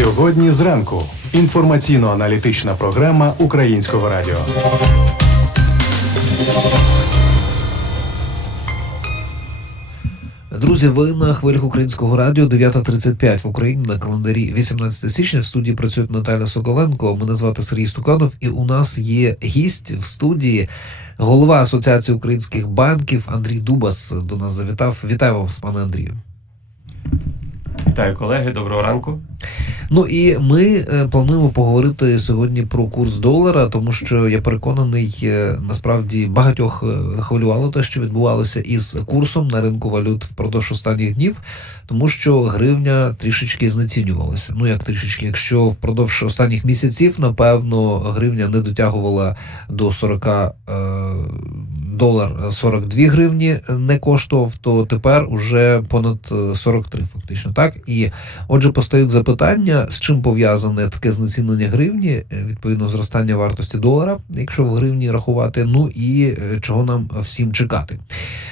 Сьогодні зранку інформаційно-аналітична програма Українського радіо. Друзі, ви на хвилях українського радіо 9.35 в Україні на календарі 18 січня. В студії працює Наталя Соколенко. Мене звати Сергій Стуканов, і у нас є гість в студії. Голова Асоціації українських банків Андрій Дубас до нас завітав. Вітаю вас, пане Андрію. Вітаю колеги, доброго ранку. Ну і ми е, плануємо поговорити сьогодні про курс долара, тому що я переконаний, е, насправді багатьох е, хвилювало те, що відбувалося із курсом на ринку валют впродовж останніх днів, тому що гривня трішечки знецінювалася. Ну як трішечки, якщо впродовж останніх місяців, напевно, гривня не дотягувала до 40 е, долар 42 гривні не коштував, то тепер уже понад е, 43 фактично. Так і отже, постають запитання, з чим пов'язане таке знецінення гривні, е, відповідно зростання вартості долара, якщо в гривні рахувати. Ну і е, чого нам всім чекати.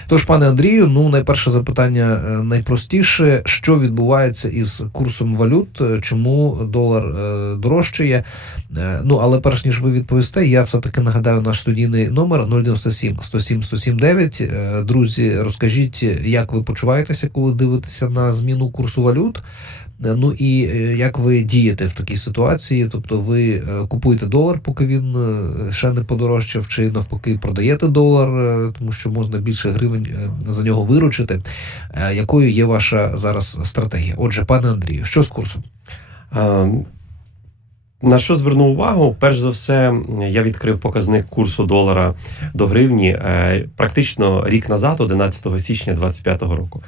Тож, пане Андрію, ну найперше запитання е, найпростіше: що відбувається із курсом валют, е, чому долар е, дорожчає? Е, Ну але перш ніж ви відповісте, я все таки нагадаю наш студійний номер 097 107 179. Е, Друзі, розкажіть, як ви почуваєтеся, коли дивитеся на зміну курсу валют. Е, Ну і е, як ви дієте в такій ситуації? Тобто ви купуєте долар, поки він ще не подорожчав, чи навпаки продаєте долар, тому що можна більше гривень за нього виручити. Якою є ваша зараз стратегія? Отже, пане Андрію, що з курсом? На що звернув увагу? Перш за все, я відкрив показник курсу долара до гривні е, практично рік назад, 11 січня 2025 року.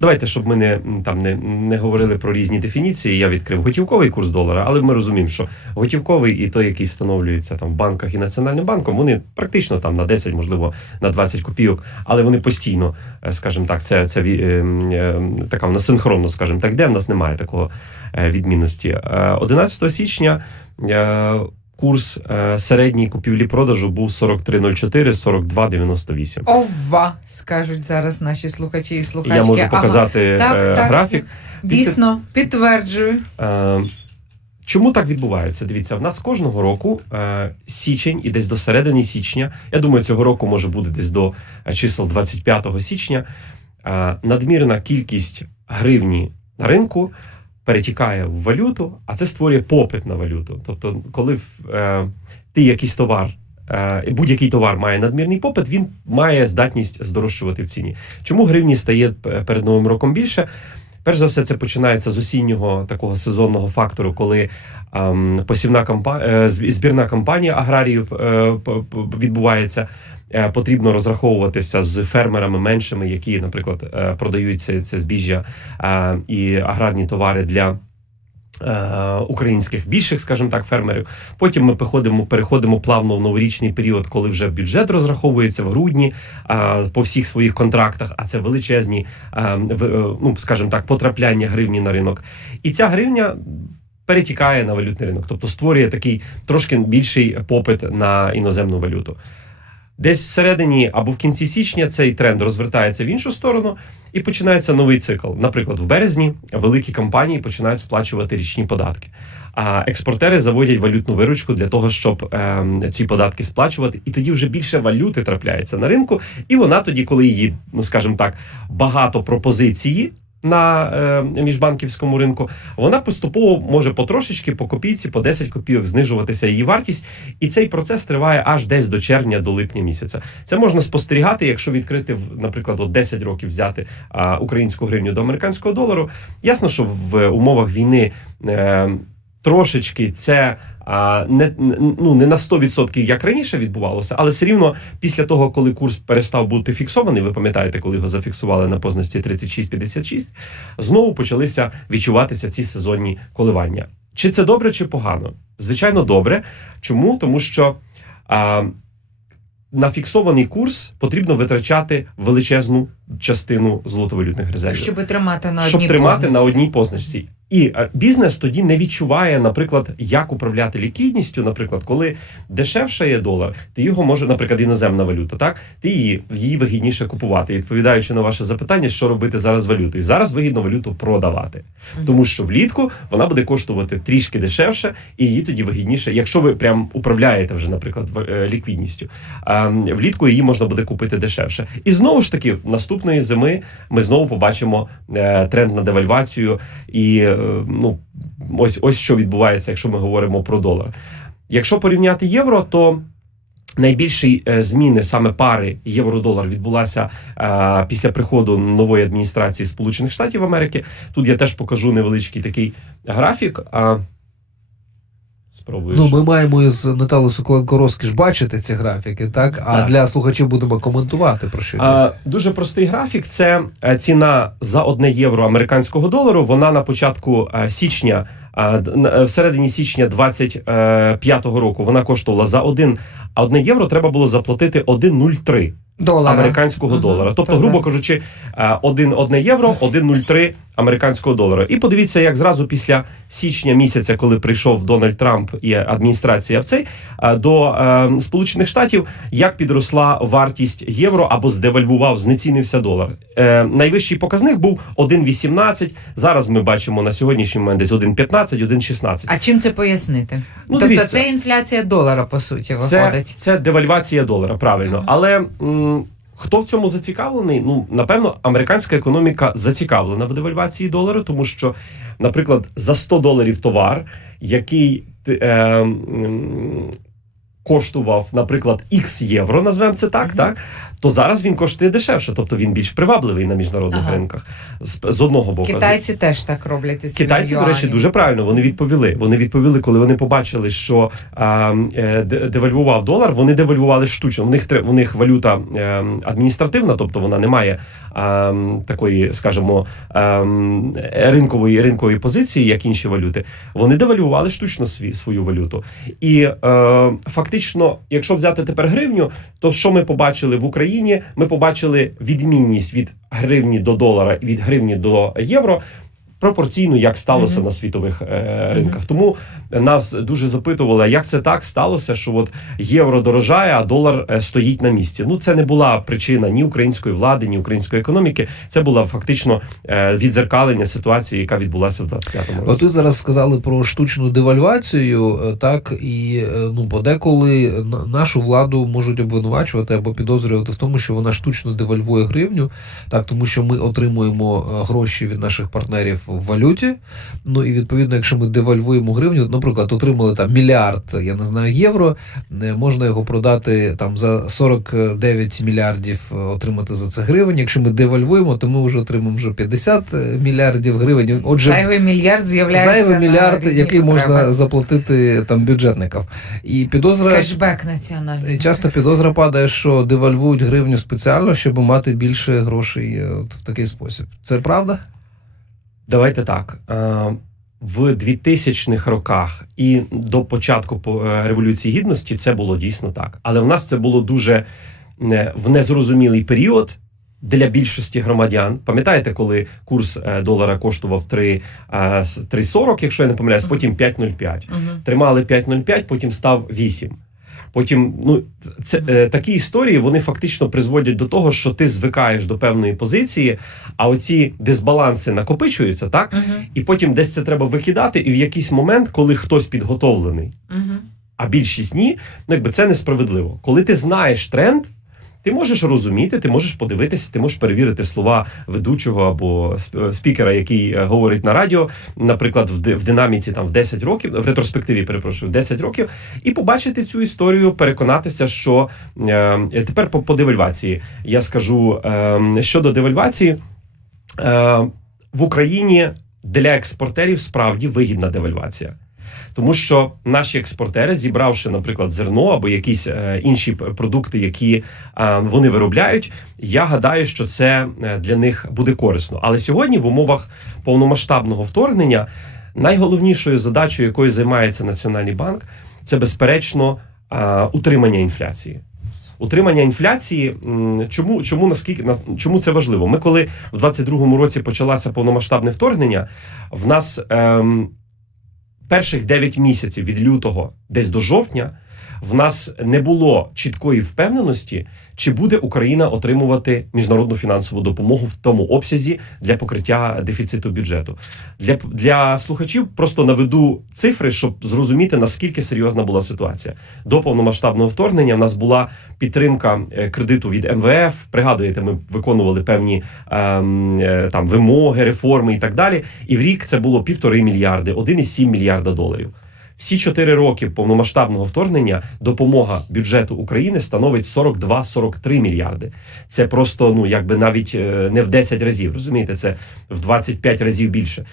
Давайте, щоб ми не там не, не говорили про різні дефініції. Я відкрив готівковий курс долара, але ми розуміємо, що готівковий і той, який встановлюється там в банках і національним банком, вони практично там на 10, можливо, на 20 копійок, але вони постійно, е, скажімо так, це, це е, е, така вона синхронно, скажімо так, де в нас немає такого відмінності. Е, 11 січня курс е, середній купівлі-продажу був 43,04, 42,98. Ова, скажуть зараз наші слухачі і слухачки. Я можу Ага. показати Так, е, так. графік. Дійсно, підтверджую. Е, Чому так відбувається? Дивіться, в нас кожного року е, січень і десь до середини січня, я думаю, цього року може бути десь до е, чисел 25 січня. Е, надмірна кількість гривні на ринку перетікає в валюту, а це створює попит на валюту. Тобто, коли е, ти якийсь товар. е, Будь-який товар має надмірний попит, він має здатність здорожчувати в ціні. Чому гривні стає е, перед новим роком більше? Перш за все, це починається з осіннього такого сезонного фактору, коли ем, посівна кампанія, збірна кампанія аграріїв е, відбувається. Е, Потрібно розраховуватися з фермерами меншими, які, наприклад, е, продають це, збіжжя е, і аграрні товари для. Українських більших, скажімо так, фермерів. Потім ми переходимо, переходимо плавно в новорічний період, коли вже бюджет розраховується в грудні по всіх своїх контрактах. А це величезні, ну скажімо так, потрапляння гривні на ринок. І ця гривня перетікає на валютний ринок, тобто створює такий трошки більший попит на іноземну валюту. Десь всередині або в кінці січня цей тренд розвертається в іншу сторону і починається новий цикл. Наприклад, в березні великі компанії починають сплачувати річні податки. А експортери заводять валютну виручку для того, щоб ем, ці податки сплачувати, і тоді вже більше валюти трапляється на ринку, і вона тоді, коли її, ну скажімо так, багато пропозиції на е, міжбанківському ринку, вона поступово може потрошечки по копійці, по 10 копійок знижуватися її вартість, і цей процес триває аж десь до червня, до липня місяця. Це можна спостерігати, якщо відкрити наприклад, от 10 років взяти а, українську гривню до американського долару. Ясно, що в умовах війни. Е, Трошечки це не, ну, не на 100% як раніше відбувалося, але все рівно після того, коли курс перестав бути фіксований, ви пам'ятаєте, коли його зафіксували на позначці 36,56, знову почалися відчуватися ці сезонні коливання. Чи це добре, чи погано? Звичайно, добре. Чому? Тому що а, на фіксований курс потрібно витрачати величезну частину золотовалютних резервів Щоб тримати на щоб одній тримати позначці. на одній позначці. І е, бізнес тоді не відчуває, наприклад, як управляти ліквідністю. Наприклад, коли дешевше є долар, ти його може, наприклад, іноземна валюта, так ти її її вигідніше купувати. І відповідаючи на ваше запитання, що робити зараз з валютою, зараз вигідно валюту продавати, тому що влітку вона буде коштувати трішки дешевше, і її тоді вигідніше, якщо ви прям управляєте вже, наприклад, е, ліквідністю. Влітку її можна буде купити дешевше. І знову ж таки, наступної зими ми знову побачимо е, тренд на девальвацію. І е, ну ось ось що відбувається, якщо ми говоримо про долар. Якщо порівняти євро, то Найбільші е, зміни саме пари євро-долар відбулася після приходу нової адміністрації Сполучених Штатів Америки. Тут я теж покажу невеличкий такий графік. Спробую. Ну, ми маємо із Наталою Соколенко розкіш бачити ці графіки, так? А Так. для слухачів будемо коментувати про що йдеться. дуже простий графік. Це е, ціна за одне євро американського долару. Вона на початку е, січня, е, е, всередині січня 25-го року, вона коштувала за один. А одне євро треба було заплатити 1,03 долара. американського Мгм. долара. Тобто, То за- грубо кажучи, е, один одне євро, 1,03 американського долара. І подивіться, як зразу після січня місяця, коли прийшов Дональд Трамп і адміністрація в цей е, до е, Сполучених Штатів, як підросла вартість євро або здевальвував, знецінився долар. Е, найвищий показник був 1,18. Зараз ми бачимо на сьогоднішній момент десь 1,15, 1,16. А чим це пояснити? Ну, тобто дивіться. це інфляція долара, по суті, виходить. це девальвація долара, правильно. Але м, хто в цьому зацікавлений? Ну, напевно, американська економіка зацікавлена в девальвації долару, тому що, наприклад, за 100 доларів товар, який е, коштував, наприклад, X євро, назвемо це так, Мгм. так, то зараз він коштує дешевше, тобто він більш привабливий на міжнародних Ага. ринках. З, з одного боку. Китайці теж так роблять із Китайці, до речі, дуже правильно. Вони відповіли. Вони відповіли, коли вони побачили, що а, е, девальвував долар. Вони девальвували штучно. У них у них валюта е, адміністративна, тобто вона не має а, такої, скажімо, а, ринкової ринкової позиції, як інші валюти. Вони девальвували штучно свій, свою валюту. І е, фактично, якщо взяти тепер гривню, то що ми побачили в Україні? Ми побачили відмінність від гривні до долара і від гривні до євро. Пропорційно, як сталося Мгм. на світових е, ринках, тому нас дуже запитували, як це так сталося, що от євро дорожає, а долар е, стоїть на місці. Ну це не була причина ні української влади, ні української економіки. Це була фактично е, відзеркалення ситуації, яка відбулася в 25-му році. От ви зараз сказали про штучну девальвацію, е, так і е, ну подеколи на- нашу владу можуть обвинувачувати або підозрювати в тому, що вона штучно девальвує гривню, так тому що ми отримуємо гроші від наших партнерів в валюті. Ну і відповідно, якщо ми девальвуємо гривню, наприклад, отримали там мільярд, я не знаю, євро, е, можна його продати там за 49 мільярдів е, отримати за це гривень. Якщо ми девальвуємо, то ми вже отримаємо вже 50 мільярдів гривень. Отже, Зайвий мільярд з'являється Зайвий мільярд, різні який можна потреби. заплатити там бюджетникам. І підозра Кешбек національний. часто підозра падає, що девальвують гривню спеціально, щоб мати більше грошей е, от в такий спосіб. Це правда? Давайте так. Е, В 2000-х роках і до початку по- е, Революції Гідності це було дійсно так. Але в нас це було дуже е, в незрозумілий період для більшості громадян. Пам'ятаєте, коли курс долара коштував 3, е, 3,40, якщо я не помиляюсь, потім 5,05. Мгм. Тримали 5,05, потім став 8. Потім, ну це е, такі історії вони фактично призводять до того, що ти звикаєш до певної позиції, а оці дисбаланси накопичуються, так? Мгм. І потім десь це треба викидати, і в якийсь момент, коли хтось підготовлений, Мгм. а більшість ні, ну якби це несправедливо. Коли ти знаєш тренд, ти можеш розуміти, ти можеш подивитися, ти можеш перевірити слова ведучого або спікера, який е, говорить на радіо, наприклад, в, динаміці там в 10 років, в ретроспективі, перепрошую, 10 років, і побачити цю історію, переконатися, що е, тепер по, по девальвації я скажу е, щодо девальвації. Е, в Україні для експортерів справді вигідна девальвація. Тому що наші експортери, зібравши, наприклад, зерно або якісь е, інші продукти, які е, вони виробляють, я гадаю, що це е, для них буде корисно. Але сьогодні, в умовах повномасштабного вторгнення, найголовнішою задачею, якою займається Національний банк, це безперечно е, утримання інфляції. Утримання інфляції, чому, чому наскільки нас- чому це важливо? Ми коли в 22-му році почалося повномасштабне вторгнення, в нас ем, перших 9 місяців від лютого десь до жовтня в нас не було чіткої впевненості, чи буде Україна отримувати міжнародну фінансову допомогу в тому обсязі для покриття дефіциту бюджету. Для, для слухачів просто наведу цифри, щоб зрозуміти наскільки серйозна була ситуація. До повномасштабного вторгнення в нас була підтримка е, кредиту від МВФ. Пригадуєте, ми виконували певні ем, е, там вимоги, реформи і так далі. І в рік це було півтори мільярди, 1,7 мільярда доларів. Всі чотири роки повномасштабного вторгнення допомога бюджету України становить 42-43 мільярди. Це просто ну якби навіть е, не в 10 разів. Розумієте, це в 25 разів більше.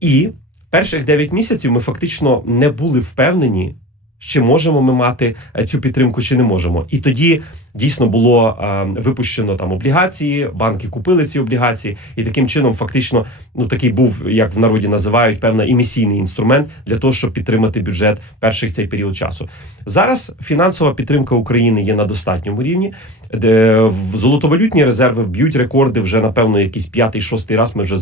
І перших 9 місяців ми фактично не були впевнені, чи можемо ми мати е, цю підтримку, чи не можемо. І тоді дійсно було випущено там облігації, банки купили ці облігації, і таким чином, фактично, ну такий був, як в народі називають, певна емісійний інструмент для того, щоб підтримати бюджет перших цей період часу. Зараз фінансова підтримка України є на достатньому рівні, де золотовалютні резерви б'ють рекорди вже напевно якийсь п'ятий, шостий раз. Ми вже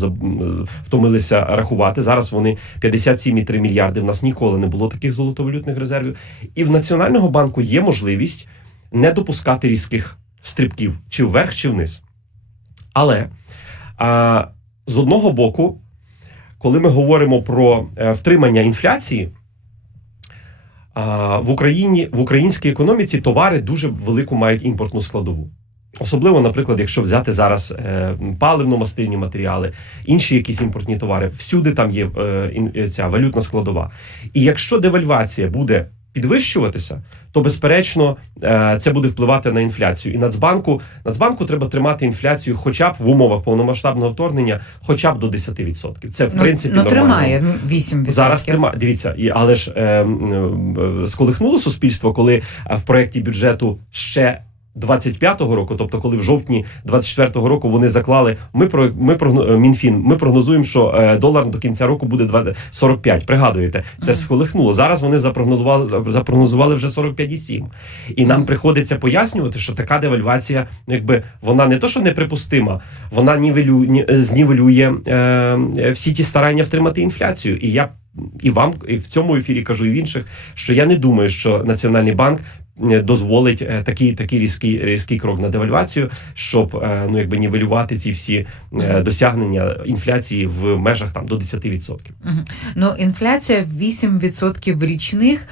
втомилися рахувати. Зараз вони 57,3 мільярди. В нас ніколи не було таких золотовалютних резервів. І в Національного банку є можливість не допускати різких стрибків чи вверх, чи вниз. Але а, з одного боку, коли ми говоримо про е, втримання інфляції, а, в Україні в українській економіці товари дуже велику мають імпортну складову. Особливо, наприклад, якщо взяти зараз е, паливно-мастильні матеріали, інші якісь імпортні товари, всюди там є е, ця валютна складова. І якщо девальвація буде підвищуватися, то безперечно е, це буде впливати на інфляцію. І Нацбанку Нацбанку треба тримати інфляцію, хоча б в умовах повномасштабного вторгнення, хоча б до 10%. Це в Ну, принципі ну, нормально. тримає 8%. Зараз тримає. Дивіться, і але ж е, е, сколихнуло суспільство, коли е, в проєкті бюджету ще. 25-го року, тобто коли в жовтні 24-го року вони заклали. Ми про ми прогно- е, мінфін. Ми прогнозуємо, що е, долар до кінця року буде 20 45. Пригадуєте, це Мгм. сколихнуло. Зараз вони запрогнозували запрогнозували вже 45,7. І нам приходиться пояснювати, що така девальвація, ну, якби вона не то, що неприпустима, вона нівелю, ні, е, знівелює е, всі ті старання втримати інфляцію. І я і вам і в цьому ефірі кажу, і в інших, що я не думаю, що Національний банк дозволить е, такий, такий різкий, різкий крок на девальвацію, щоб е, ну якби нівелювати ці всі е, досягнення інфляції в межах там до 10%. Угу. Ну, інфляція 8% річних.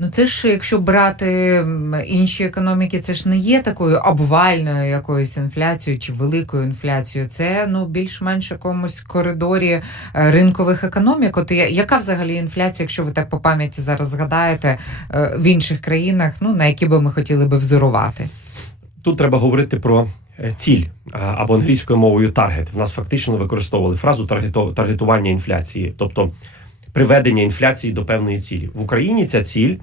Ну, це ж, якщо брати інші економіки, це ж не є такою обвальною якоюсь інфляцією чи великою інфляцією. Це ну більш-менш якомусь коридорі е, ринкових економік. От яка взагалі інфляція, якщо ви так по пам'яті зараз згадаєте е, в інших країнах, ну на які би ми хотіли би взорувати? Тут треба говорити про е, ціль або англійською мовою таргет. В нас фактично використовували фразу таргетування інфляції, тобто приведення інфляції до певної цілі. В Україні ця ціль,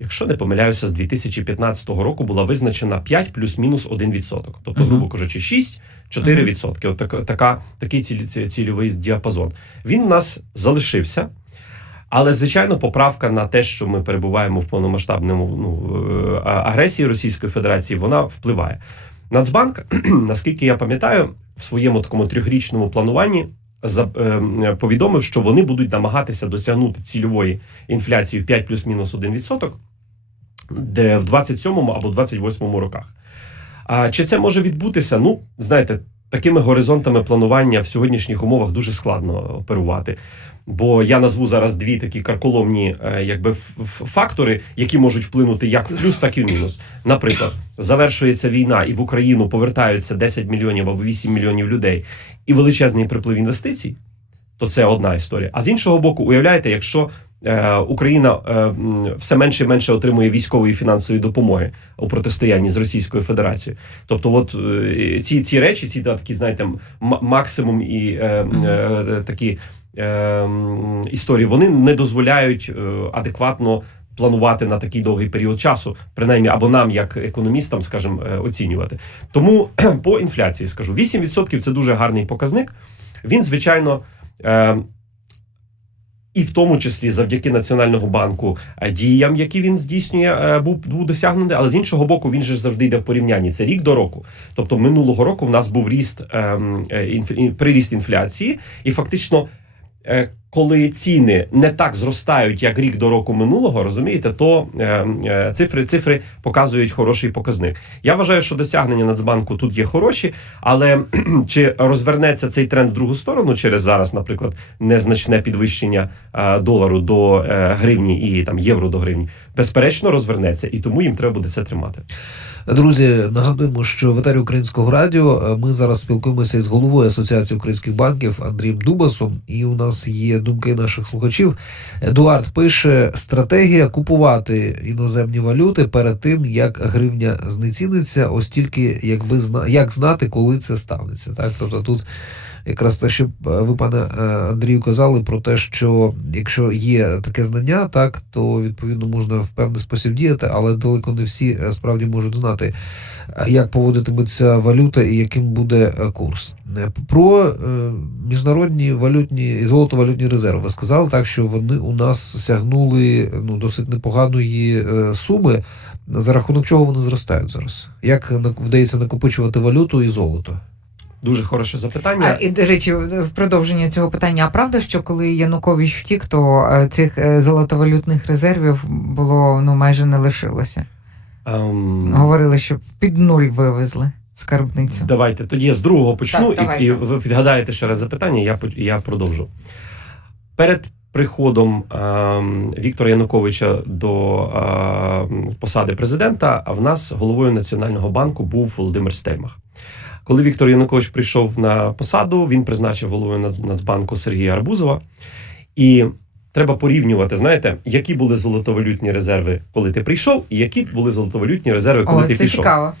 якщо не помиляюся, з 2015 року була визначена 5 плюс-мінус 1%. Тобто, грубо кажучи, 6-4%. відсотки. От така, така, такий ціль, цільовий діапазон. Він в нас залишився. Але звичайно, поправка на те, що ми перебуваємо в повномасштабному ну, е, агресії Російської Федерації, вона впливає. Нацбанк, наскільки я пам'ятаю, в своєму такому трьохрічному плануванні повідомив, що вони будуть намагатися досягнути цільової інфляції в 5 плюс-мінус 1%, де в 27-му або 28-му роках. А чи це може відбутися? Ну, знаєте, такими горизонтами планування в сьогоднішніх умовах дуже складно оперувати. Бо я назву зараз дві такі карколомні е, якби фактори, які можуть вплинути як в плюс, так і в мінус. Наприклад, завершується війна, і в Україну повертаються 10 мільйонів або 8 мільйонів людей, і величезний приплив інвестицій. То це одна історія. А з іншого боку, уявляєте, якщо Україна е, все менше і менше отримує військової і фінансової допомоги у протистоянні з Російською Федерацією. Тобто, от е, ці, ці речі, ці да, такі, знаєте, максимум і е, е, такі е, історії, вони не дозволяють е, адекватно. Планувати на такий довгий період часу, принаймні, або нам, як економістам, скажімо, е, оцінювати. Тому по інфляції скажу: 8% – це дуже гарний показник. Він, звичайно, е, І в тому числі завдяки Національного банку е, діям, які він здійснює, е, був, був досягнений. Але з іншого боку, він же завжди йде в порівнянні. Це рік до року. Тобто минулого року в нас був ріст ем, е, інф- приріст інфляції, і фактично. Коли ціни не так зростають, як рік до року минулого, розумієте, то е, е, цифри цифри показують хороший показник. Я вважаю, що досягнення Нацбанку тут є хороші, але чи розвернеться цей тренд в другу сторону через зараз, наприклад, незначне підвищення е, долару до е, гривні і там євро до гривні, безперечно розвернеться, і тому їм треба буде це тримати. Друзі, нагадуємо, що в етері українського радіо е, ми зараз спілкуємося із головою Асоціації українських банків Андрієм Дубасом, і у нас є думки наших слухачів. Едуард пише: стратегія купувати іноземні валюти перед тим, як гривня знеціниться, ось тільки якби як знати, коли це станеться. Так, тобто тут. Якраз те, що е, ви, пане е, Андрію, казали про те, що якщо є таке знання, так то відповідно можна в певний спосіб діяти, але далеко не всі е, справді можуть знати, як поводитиметься валюта і яким буде курс. Про міжнародні валютні і золотовалютні резерви ви сказали так, що вони у нас сягнули ну досить непоганої суми. За рахунок чого вони зростають зараз? Як вдається накопичувати валюту і золото? Дуже хороше запитання. А, і, до речі, в продовження цього питання, а правда, що коли Янукович втік, то е, цих е, золотовалютних резервів було ну майже не лишилося. Ем, Говорили, що під нуль вивезли скарбницю. Давайте тоді я з другого почну, Так, і, і ви підгадаєте ще раз запитання. Я я продовжу. Перед приходом ем, Віктора Януковича до ем, посади президента, а в нас головою Національного банку був Володимир Стельмах. Коли Віктор Янукович прийшов на посаду, він призначив головою Нац- Нацбанку Сергія Арбузова. І треба порівнювати, знаєте, які були золотовалютні резерви, коли ти прийшов, і які були золотовалютні резерви, коли О, ти це пішов. цікаво.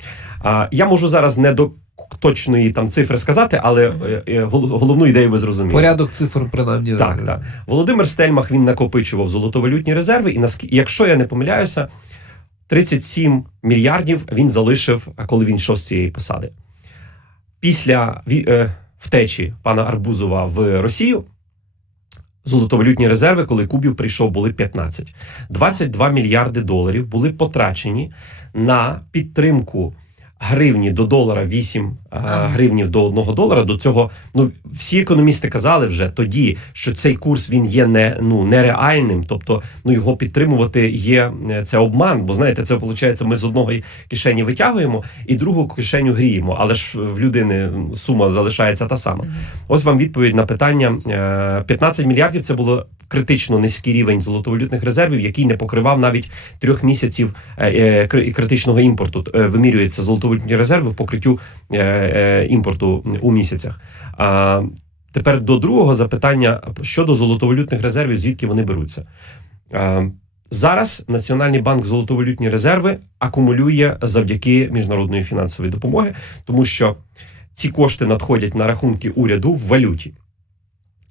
А, я можу зараз не до точної там цифри сказати, але е, е, головну ідею ви зрозуміли. Порядок цифр, принаймні, Так, так. Володимир Стельмах він накопичував золотовалютні резерви, і наск- якщо я не помиляюся, 37 мільярдів він залишив, коли він йшов з цієї посади. Після е, втечі пана Арбузова в Росію. Золотовалютні резерви, коли Кубів прийшов, були 15. 22 мільярди доларів були потрачені на підтримку гривні до долара 8 а, Ага. Гривнів до 1 долара. До цього ну всі економісти казали вже тоді, що цей курс він є не ну нереальним, тобто ну його підтримувати є е, це обман. Бо знаєте, це виходить, ми з одної кишені витягуємо і другу кишеню гріємо, але ж в людини сума залишається та сама. Ось вам відповідь на питання: Е, 15 мільярдів це було критично низький рівень золотовалютних резервів, який не покривав навіть трьох місяців е, е, кри- критичного імпорту. Е, Вимірюються золотовалютні резерви в покриттю е, е, імпорту у місяцях. А тепер до другого запитання щодо золотовалютних резервів, звідки вони беруться. Е, Зараз Національний банк золотовалютні резерви акумулює завдяки міжнародної фінансової допомоги, тому що ці кошти надходять на рахунки уряду в валюті,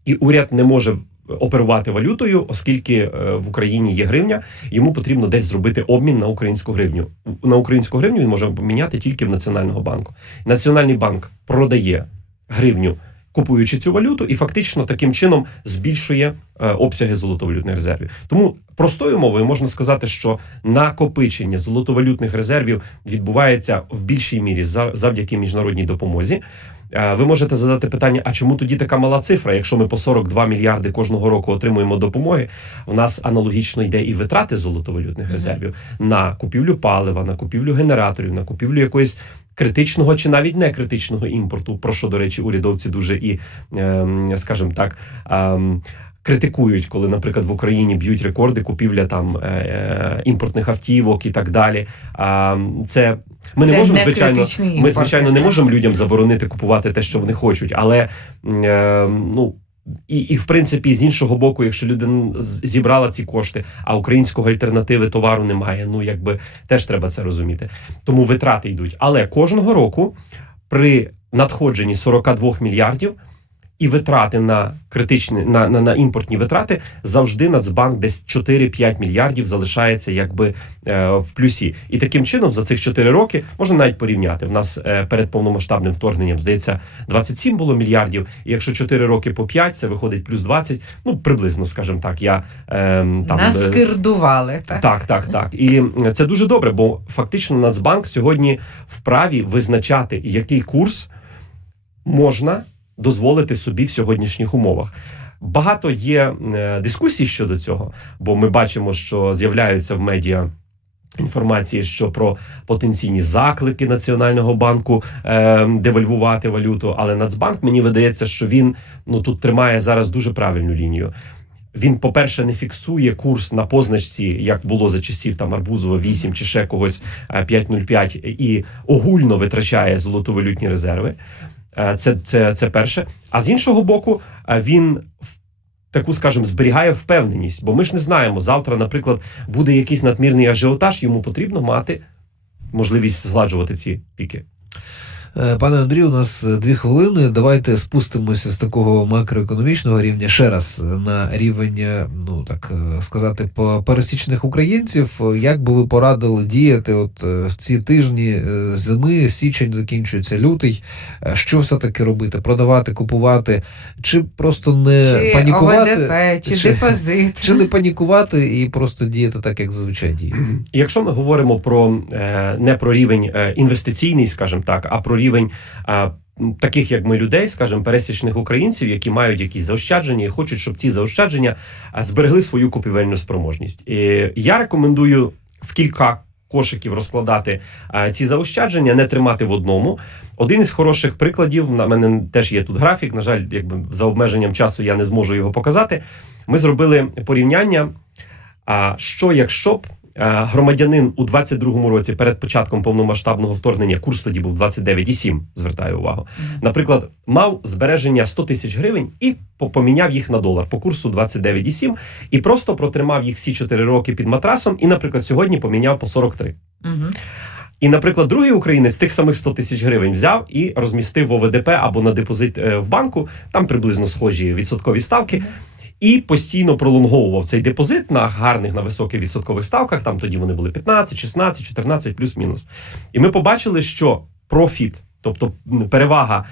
і уряд не може оперувати валютою, оскільки е, в Україні є гривня, йому потрібно десь зробити обмін на українську гривню. На українську гривню він може поміняти тільки в Національного банку. Національний банк продає гривню, купуючи цю валюту, і фактично таким чином збільшує е, обсяги золотовалютних резервів. Тому простою мовою можна сказати, що накопичення золотовалютних резервів відбувається в більшій мірі за- завдяки міжнародній допомозі. Е, Ви можете задати питання: а чому тоді така мала цифра? Якщо ми по 42 мільярди кожного року отримуємо допомоги, в нас аналогічно йде і витрати золотовалютних резервів на купівлю палива, на купівлю генераторів, на купівлю якоїсь критичного чи навіть не критичного імпорту, про що, до речі, урядовці дуже і, ем, скажімо так. Критикують, коли, наприклад, в Україні б'ють рекорди купівля там е, е, імпортних автівок і так далі. Це ми Це не можемо не звичайно. Ми звичайно не можемо людям заборонити купувати те, що вони хочуть, але е, ну. І, і в принципі, з іншого боку, якщо людина зібрала ці кошти, а українського альтернативи товару немає, ну якби теж треба це розуміти. Тому витрати йдуть. Але кожного року при надходженні 42 мільярдів і витрати на критичні на, на, на імпортні витрати завжди Нацбанк десь 4-5 мільярдів залишається якби е, в плюсі. І таким чином за цих 4 роки можна навіть порівняти. В нас е, перед повномасштабним вторгненням здається 27 було мільярдів. І якщо 4 роки по 5, це виходить плюс 20, ну приблизно, скажімо так. Я е, там Нас е, скирдували, так? так, так, так. І це дуже добре, бо фактично Нацбанк сьогодні вправі визначати, який курс можна дозволити собі в сьогоднішніх умовах. Багато є е, дискусій щодо цього, бо ми бачимо, що з'являються в медіа. Інформації, що про потенційні заклики Національного банку е, девальвувати валюту, але Нацбанк мені видається, що він ну тут тримає зараз дуже правильну лінію. Він, по-перше, не фіксує курс на позначці, як було за часів там Арбузова 8 чи ще когось е, 5,05, і огульно витрачає золотовалютні резерви. Е, Це, це, це перше. А з іншого боку, е, він таку, скажімо, зберігає впевненість, бо ми ж не знаємо, завтра, наприклад, буде якийсь надмірний ажіотаж, йому потрібно мати можливість згладжувати ці піки. Е, Пане Андрію, у нас е, дві хвилини. Давайте спустимося з такого макроекономічного рівня ще раз на рівень, е, ну так е, сказати, по- пересічних українців. Е, Як би ви порадили діяти от е, в ці тижні е, зими, січень закінчується лютий? Е, Що все-таки робити? Продавати, купувати, чи просто не Чи панікувати? ОВДП, чи, Чи- депозит. Чи не панікувати і просто діяти так, як зазвичай діє? Якщо ми говоримо про е, не про рівень е, інвестиційний, скажімо так, а про рівень таких, як ми людей, скажімо, пересічних українців, які мають якісь заощадження і хочуть, щоб ці заощадження зберегли свою купівельну спроможність. І я рекомендую в кілька кошиків розкладати ці заощадження, не тримати в одному. Один із хороших прикладів, на мене теж є тут графік. На жаль, якби за обмеженням часу я не зможу його показати. Ми зробили порівняння. Що якщо б громадянин у 22-му році перед початком повномасштабного вторгнення курс тоді був 29,7, звертаю увагу. Наприклад, мав збереження 100 тисяч гривень і поміняв їх на долар по курсу 29,7 і просто протримав їх всі 4 роки під матрасом, і, наприклад, сьогодні поміняв по 43. Мгм. І, наприклад, другий українець тих самих 100 тисяч гривень взяв і розмістив в ОВДП або на депозит е, в банку, там приблизно схожі відсоткові ставки. І постійно пролонговував цей депозит на гарних, на високих відсоткових ставках. Там тоді вони були 15, 16, 14, плюс-мінус. І ми побачили, що профіт, тобто перевага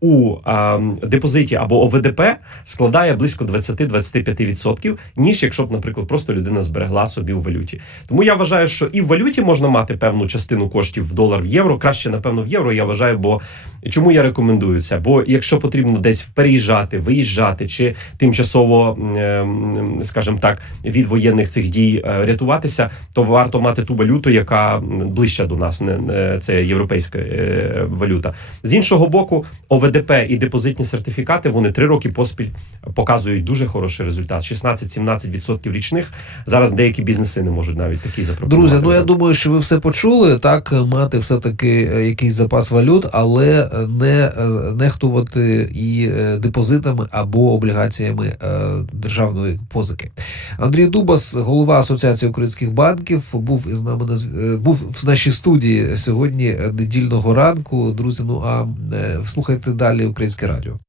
у ем, депозиті або ОВДП складає близько 20-25%, ніж якщо б, наприклад, просто людина зберегла собі в валюті. Тому я вважаю, що і в валюті можна мати певну частину коштів в долар в євро. Краще, напевно, в євро. Я вважаю, бо чому я рекомендую це? Бо якщо потрібно десь переїжджати, виїжджати чи тимчасово, ем, скажімо так, від воєнних цих дій е, рятуватися, то варто мати ту валюту, яка ближча до нас. Не це європейська е, валюта. З іншого боку, ОВДП і депозитні сертифікати вони три роки поспіль показують дуже хороший результат: 16-17% річних. Зараз деякі бізнеси не можуть навіть такий запропонувати. Друзі, ну я думаю, що ви все почули. Так, мати все-таки е, якийсь запас валют, але не е, нехтувати і е, депозитами або облігаціями е, державної позики. Андрій Дубас, голова Асоціації українських банків, був із нами на е, був в нашій студії сьогодні е, недільного ранку. Друзі, ну а е, слухайте далі Українське радіо.